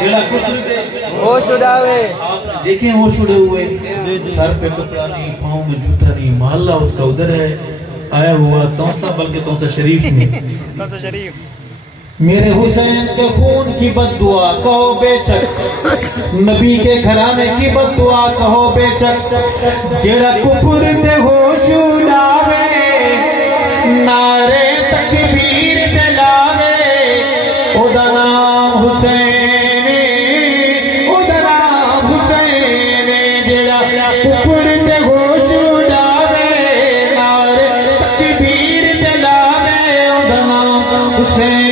جڑا کفر دے ہوش اڑاوے آپ نے دیکھیں ہوش اڑے ہوئے سر پہ کپڑا نہیں پاؤں میں جوتا نہیں محلہ اس کا ادھر ہے آیا ہوا تونسا بلکہ تونسا شریف میں تونسا شریف میرے حسین کے خون کی بد دعا کہو بے شک نبی کے گھرانے کی بد دعا کہو بے شک جڑا کفر دے ہوش اڑاوے نعرے تکبیر دلاوے او دا نام حسین او دا نام حسین جڑا کفر دے ہوش اڑاوے نعرے تکبیر دلاوے او دا نام حسین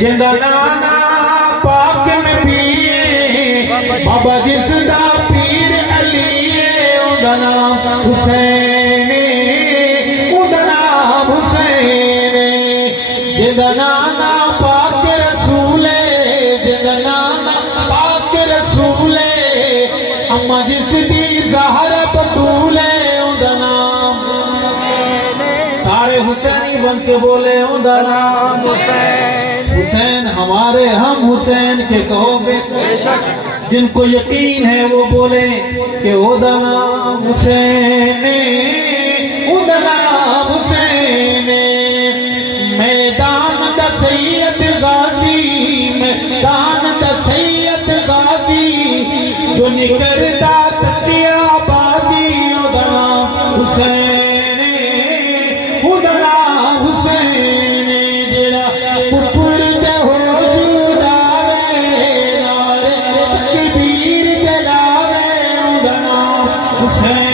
جندہ نانا پاک نبی بابا جس دا پیر علی اوندا نام حسین اوندا نام حسین جندہ نانا پاک رسول جندہ نانا پاک رسول اما جس دی زہر بطول اوندا نام سارے حسینی بن کے بولے اوندا نام حسین حسین ہمارے ہم حسین کے کہو بے شک جن کو یقین ہے وہ بولے کہ او دا نام حسین او دا نام حسین میدان دا سید غازی میدان دا سید غازی جو نکرتا تکیا بازی او دا نام حسین او دا نام حسین جڑا کفر حسین